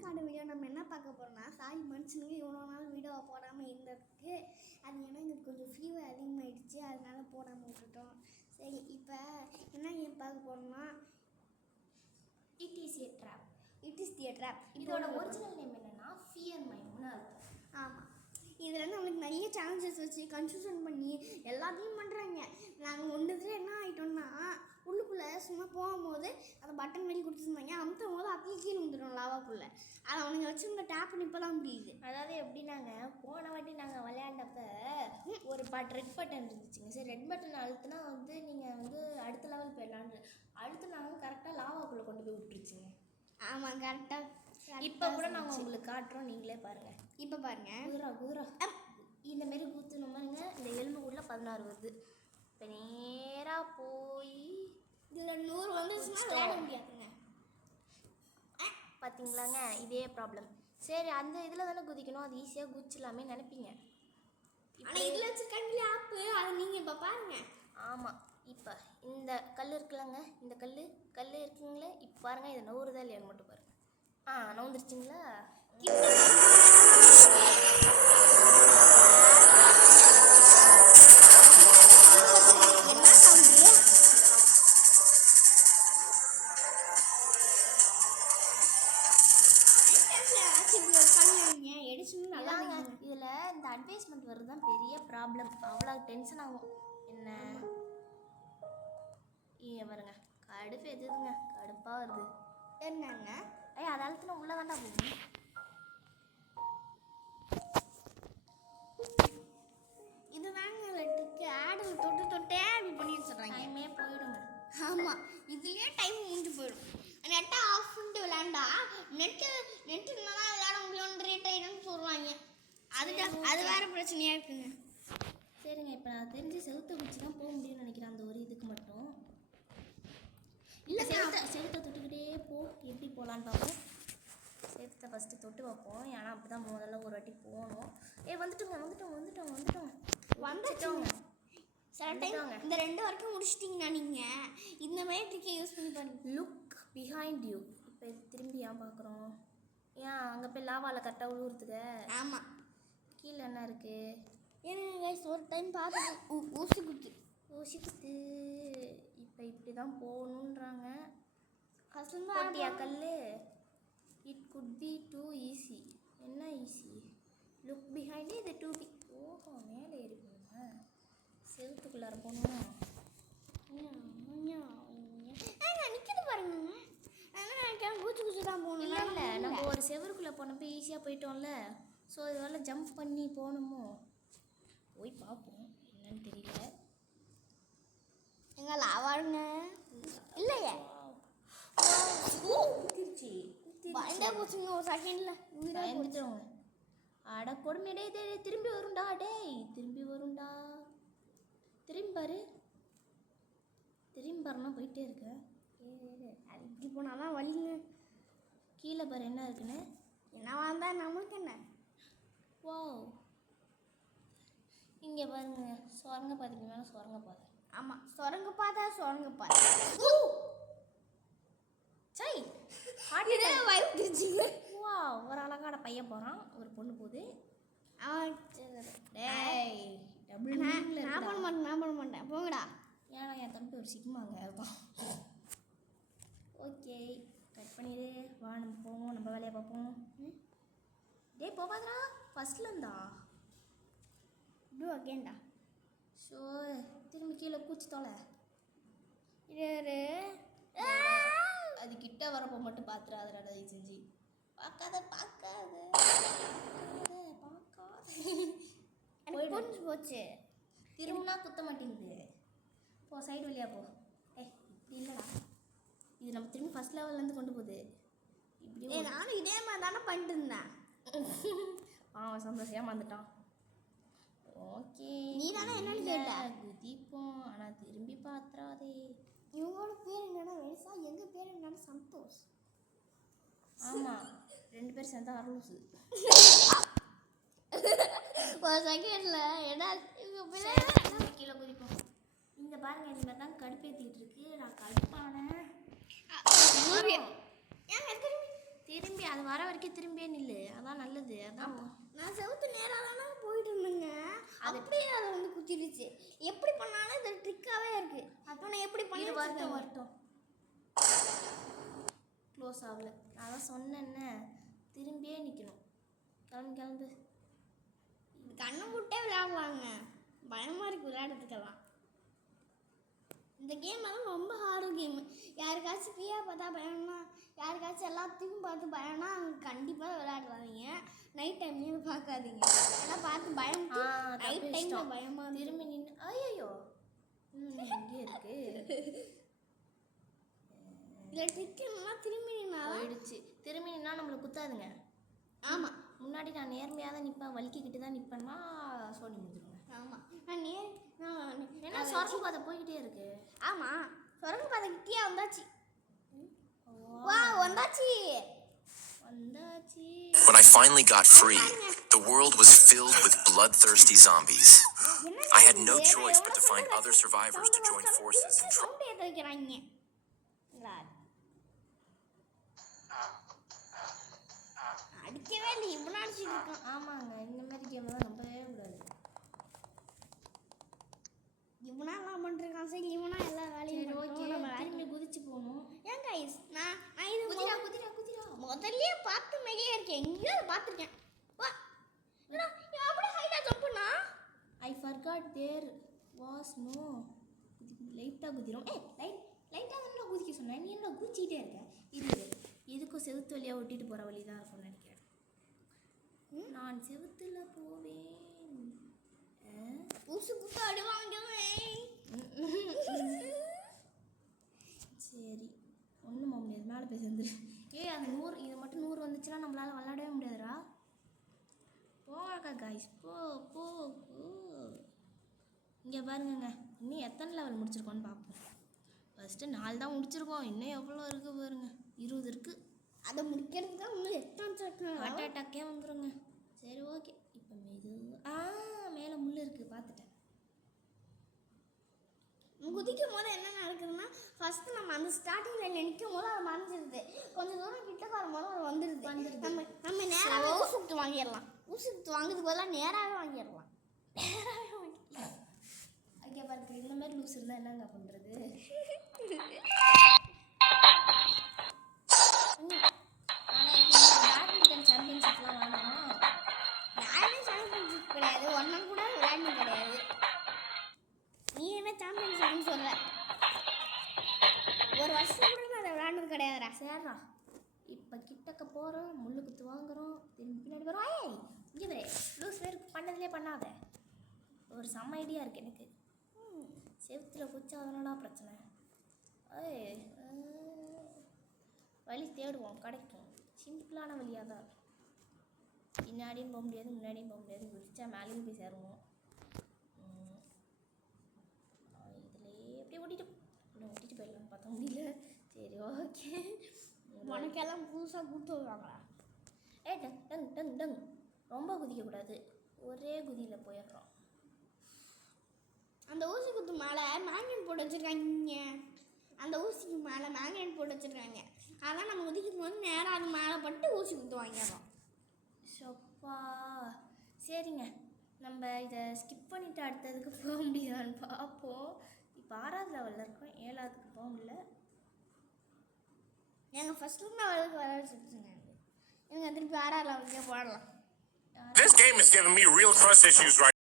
இன்னைக்கான வீடியோ நம்ம என்ன பார்க்க போகிறோம்னா, சாரி மனுஷனுக்கு இவ்வளோ நாள் வீடியோ போடாமல் இருந்ததுக்கு. அது ஏன்னா எங்களுக்கு கொஞ்சம் ஃபீவர் அதிகமாகிடுச்சு, அதனால போடாமல் விட்டுட்டோம். சரி, இப்போ என்ன கேம் பார்க்க போகிறோம்னா, it is a drop. It is the drop. இதோட ஒரிஜினல் நேம் என்னன்னா ஃபியர் மைம்னு அர்த்தம். ஆமாம், இதில் நம்மளுக்கு நிறைய சேலஞ்சஸ் வச்சு கன்ஃபியூஷன் பண்ணி எல்லாத்தையும் பண்ணுறாங்க. நாங்கள் ஒன்றுத்துல என்ன ஆகிட்டோம்னா, உள்ளுக்குள்ளே சும்மா போகும்போது அந்த பட்டன் வெளியே கொடுத்துருந்தாங்க, அமுத்தும் போது அப்படியே கீழே வந்துடும் லாவாக்குள்ளே. அதை அவனுங்க வச்சுருந்த டேப் பண்ணி இப்போ தான் முடியுது. அதாவது எப்படின்னாங்க, போன வாட்டி நாங்கள் விளையாண்டப்ப ஒரு ரெட் பட்டன் இருந்துச்சுங்க. சரி, ரெட் பட்டன் அழுத்தினா வந்து நீங்கள் வந்து அடுத்த லெவல் போயிடலான்னு அழுத்தினாங்க. கரெக்டாக லாவாக்குள்ளே கொண்டு போய் விட்டுருச்சுங்க. ஆமாம், கரெக்டாக. இப்போ கூட நாங்கள் உங்களுக்கு காட்டுறோம், நீங்களே பாருங்கள். இப்போ பாருங்கள், குதிரா இந்த மாரி ஊற்றணும் பாருங்க. இந்த எலும்புக்குள்ளே 16 வருது. இப்போ நேராக போய் இதில் 100 வந்துச்சுன்னா விளையாட முடியாதுங்க. பார்த்தீங்களாங்க, இதே ப்ராப்ளம். சரி, அந்த இதில் தானே குதிக்கணும், அது ஈஸியாக குதிச்சலாமே நினைப்பீங்க. ஆனால் இதில் வச்சுருக்காங்களே ஆப்பு, அதை நீங்கள் இப்போ பாருங்கள். ஆமாம், இப்போ இந்த கல் இருக்குல்லங்க, இந்த கல் இருக்குங்களே, இப்போ பாருங்கள், இது நவுறுதா இல்லையான்னு மட்டும் பாருங்கள். நவுந்துருச்சுங்களா? இதில் இந்த அட்வைஸ்மெண்ட் வருது தான் பெரிய ப்ராப்ளம். அவ்வளோ டென்ஷன் ஆகும். என்ன பாருங்க, கடுப்பு எதுங்க, கடுப்பாக வருது. என்னங்க அது அழுத்தினா உள்ளே தாண்டா போகும். இதுதாங்க வெட்டுக்கு ஆடு தொட்டே அப்படி பண்ணி வச்சுடுறாங்க. டைமே போயிடுங்க. ஆமாம், இதுலேயே டைம் முடிஞ்சு போயிடும். நெட்டை ஆஃப் பண்ணிட்டு விளையாண்டா நெட்டு இருந்தால் தான் விளையாட முடியும்ன்ற டைம்னு சொல்லுவாங்க. அது வேறு பிரச்சனையாக இருக்குங்க. சரிங்க, இப்போ நான் தெரிஞ்சு செவுத்தை குச்சி தான் போக முடியும்னு நினைக்கிறேன், அந்த ஒரு இதுக்கு மட்டும். இல்லை, செவுத்தை தொட்டுக்கிட்டே போ. எப்படி போகலான்னு பார்ப்போம். செவுத்தை ஃபஸ்ட்டு தொட்டு வைப்போம், ஏன்னா அப்படி தான் முதல்ல ஒரு வாட்டி போகணும். வந்துட்டோங்க. சில டைம் இந்த 2 வரைக்கும் முடிச்சிட்டிங்கன்னா நீங்கள் இந்த மாதிரி ட்ரிக்கை யூஸ் பண்ணி பாருங்கள். Look behind you. இப்போ திரும்பி ஏன் பார்க்குறோம்? ஏன் அங்கே போய் லாவாவில் கரெக்டாக உழுவுறதுக்கு? ஆமாம், கீழே என்ன இருக்குது? ஏன்னா ஒரு டைம் பார்த்து ஊசி குத்து. இப்போ இப்படி தான் போகணுன்றாங்க. கஷ்டமாக கல். It could be too easy. என்ன ஈஸி? லுக் பிஹைண்ட் இது டூ பி. ஓஹோ, மேலே ஏறி போங்க, செவுத்துக்குள்ளார போகணும். நிற்கிறது பாருங்க, குச்சி தான் போகணும். இல்லை, நம்ம ஒரு செவருக்குள்ளே போனப்போ ஈஸியாக போயிட்டோம்ல. ஸோ இதெல்லாம் ஜம்ப் பண்ணி போகணுமோ? போய் பார்ப்போம், என்னன்னு தெரியல. எங்க லாவாடுங்க இல்லையே, திருச்சி பயந்தே போச்சுங்க ஒரு செகண்ட்ல. பயந்துட்டோங்க. அட கொடுமையே, திரும்பி வரும்டா. திரும்பி வரும்டா. திரும்பி பாருன்னா போயிட்டே இருக்க. அது இப்படி போனாதான் வலிங்க. கீழே பாரு என்ன இருக்குன்னு. என்ன வந்தா நம்மளுக்கு என்ன? வா, இங்கே பாருங்க, சுரங்க பாதைக்கு மேலே சுரங்க பாதை. ஆமாம், சுரங்க பாதை. சை, வயிற்றுச்சிங்க. வா, ஒரு அழகான பையன் போகிறான், ஒரு பொண்ணு போகுது. நான் பண்ண மாட்டேன் போங்கடா. ஏன்னா என் தம்பி ஒரு சிக்மாங்க, அதுதான். ஓகே, கட் பண்ணிடு. வா, நம்ம போவோம், நம்ம வேலையை பார்ப்போம். போகாதடா, ஃபஸ்ட்டில் இருந்தா டூ அகேன்டா. ஸோ திரும்பி கீழே கூச்சி தொலை. அது கிட்ட வரப்போ மட்டும் பார்த்துடாதடா, தயவு செஞ்சு. பார்க்காத புரிஞ்சு போச்சு. திரும்பினா குத்த மாட்டேங்குது. போ, சைடு வழியா போ. இப்படி இல்லைடா, இது நம்ம திரும்பி ஃபஸ்ட் லெவல்லேருந்து கொண்டு போகுது. இப்படி நானும் இதே மாதிரி தானே பண்ணிட்டு இருந்தேன். சந்தோஷம் ஏமாந்துட்டான். ஓகே, நீ தானே என்னன்னு கேட்ட. குதிப்போம், ஆனால் திரும்பி பார்த்துறாதே. இவங்களோட பேர் என்னன்னா வெனிசா, எங்கள் பேர் என்னன்னா சந்தோஷ். ஆமாம், 2 பேர் சேர்ந்தா அரலூசு. ஒரு செகண்டில் என்ன கீழே குதிப்போம். இங்கே பாருங்கள், இந்த மாதிரி தான் கடுப்பேற்றிக்கிட்டு இருக்கு. நான் கடுப்பானேன். திரும்பி அது வர வரைக்கும் திரும்பியே நில்லு, அதான் நல்லது. அதான் நான் செவுத்து நேராக தானே போயிட்டு இருந்தேங்க, அப்படியே அதை வந்து குத்திடுச்சு. எப்படி பண்ணாலும் இது ட்ரிக்காகவே இருக்கு. அப்போ நான் எப்படி பண்ணி வரட்டும் க்ளோஸ் ஆகல. நான் தான் சொன்னேன்ன திரும்பியே நிற்கணும். கிளம்பு கண்ணை விட்டே விளையாடலாங்க, பயமாக இருக்குது விளையாடுறதுக்கெல்லாம். இந்த கேம் எல்லாம் ரொம்ப ஹார்டு கேம். யாருக்காச்சும் ஃப்ரீயா பார்த்தா பயம்னா, யாருக்காச்சும் எல்லாத்தையும் பார்த்து பயம்னா அவங்க கண்டிப்பாக விளையாடுறாதீங்க. நைட் டைம்லேயும் பார்க்காதீங்க, ஏன்னா பார்த்து பயம். நைட் டைமில் பயமாக திரும்பி நின்று ஐயோ இங்கே இருக்கு. இதில் ட்ரிக் என்னன்னா திரும்பி நின்னா போயிடுச்சு. திரும்பி நின்னா நம்மளை குத்தாதுங்க. ஆமாம், முன்னாடி நான் நேர்மையாக தான் நிற்பேன், வலிக்கிக்கிட்டு தான் நிற்பேன்னா சொல்லி முடிஞ்சிருவேன். ஆமாம், நான் ஏன்னா சொரக்கு பாதை போய்கிட்டே இருக்கு. ஆமாம், சொரக்கு பாதை கிட்டே வந்தாச்சு. வா வந்தாச்சு. When I finally got free, the world was filled with bloodthirsty zombies. I had no choice but to find other survivors to join forces and try. அடிக்கவே இல்லை, இவ்வளோ அடிச்சுட்டு இருக்கோம். ஆமாங்க, இந்த மாதிரி கேம் தான் நம்பவே கூடாது. இவனா எல்லாம் பண்ணிருக்கான், சரி இவனா எல்லா வேலையும் ஓகே. திரும்பி குதிச்சு போகணும். ஏன் கைஸ், நான் இது குதிரா முதல்லயே பார்த்து மேலேயே இருக்கேன், எங்கேயோ பார்த்துருக்கேன். வா அப்படியே ஹைட்டாக ஜம்புனா. I forgot there was no. லைட்டாக குதிரும். லைட்டாக தானே குதிக்க சொன்னேன், நீ என்ன குதிச்சிக்கிட்டே இருக்க. இதுக்கும் செவுத்து வழியாக ஒட்டிட்டு போகிற வழி தான் இருக்கும்னு நினைக்கிறேன். நான் செவுத்துல போவேன். ஊசு குத்து அடி வாங்குவேன். சரி ஒன்றும் போக முடியாது, மேலே போய் சேர்ந்துரு. அந்த 100 இது மட்டும் 100 வந்துச்சுன்னா நம்மளால் விளாடவே முடியாதுடா. போங்கக்கா காய்ஸ், போ போ போ. இங்கே பாருங்கங்க, இன்னும் எத்தனை லெவல் முடிச்சிருக்கோன்னு பார்ப்போம். ஃபஸ்ட்டு 4 தான் முடிச்சிருக்கோம், இன்னும் எவ்வளோ இருக்குது பாருங்க, 20 இருக்குது. அதை முடிக்கிறதுக்கு தான் இன்னும் எத்தனை ஹார்ட் அட்டாக்கே வந்துடுங்க. சரி ஓகே, இப்போ மேலே முள் இருக்குது பார்த்துட்டேன். குதிக்கும் போது என்ன நடக்குதுன்னா, ஃபஸ்ட்டு நம்ம அந்த ஸ்டார்டிங் லைனில் நிற்கும் போது அது மறைஞ்சிருது. கொஞ்சம் தூரம் கிட்ட வரும்போது அது வந்துடுது. நம்ம நேராகவே ஊசி குத்து வாங்கிடலாம். ஊசி குத்து வாங்குறதுக்கு பதிலாக நேராகவே வாங்கிடலாம். ஐயா பாருங்க, இந்த மாதிரி லூஸ் இருந்தால் என்னங்க பண்ணுறது? பேட்மிண்டன் சாம்பியன்ஷிப்லாம் வேணாமா? நானே சாம்பியன்ஷிப் கிடையாது, ஒன்றும் கூட விளையாண்டு கிடையாது. நீ என்ன சாம்பியன்ஷிப்னு சொல்ற? ஒரு வருஷம் கூட நான் அதை விளையாண்டது கிடையாதுடா. சேர்றா, இப்போ கிட்டக்க போகிறோம், முள்ளு குத்து வாங்குறோம், திரும்பி பின்னாடி வரோம். இங்கே வரே லூஸ் வேறு பண்ணதுலேயே பண்ணாத. ஒரு செம்ம ஐடியா இருக்குது எனக்கு. செவுத்தில் குச்சா அதனால பிரச்சனை. வழி தேடுவோம், கிடைக்கும். சிம்பிளான வழியாக தான் இருக்கும். பின்னாடியும் போக முடியாது, முன்னாடியும் போக முடியாது. குதிச்சா மேலேயும் போய் சேருவோம். இதுலேயே அப்படியே ஓட்டிட்டு போயிடலாம், பார்த்தா முடியல. சரி ஓகே, உனக்கெல்லாம் புதுசாக கூட்டு வருவாங்களா? டங் ரொம்ப குதிக்கக்கூடாது, ஒரே குதியில் போயிடுறோம். அந்த ஊசி குத்து மேலே மேக்னெட் போட்டு வச்சுருக்காங்க. அந்த ஊசிக்கு மேலே மேக்னெட் போட்டு வச்சுருக்காங்க. அதான் நம்ம குதிக்கும் போது நேராக அது மேலே பட்டு ஊசி குத்து வாங்கிடுறோம். ஷப்பா, சரிங்க, நம்ம இதை ஸ்கிப் பண்ணிவிட்டு அடுத்ததுக்கு போக முடியாதான்னு பார்ப்போம். இப்போ 6வது லெவலில் இருக்கோம், 7வதுக்கு போக முடியல. எங்கள் ஃபஸ்ட்டு லெவலுக்கு வர வச்சுருச்சுங்க. எனக்கு திருப்பி 6வது லெவலுக்கே போடலாம். This game is giving me real trust issues right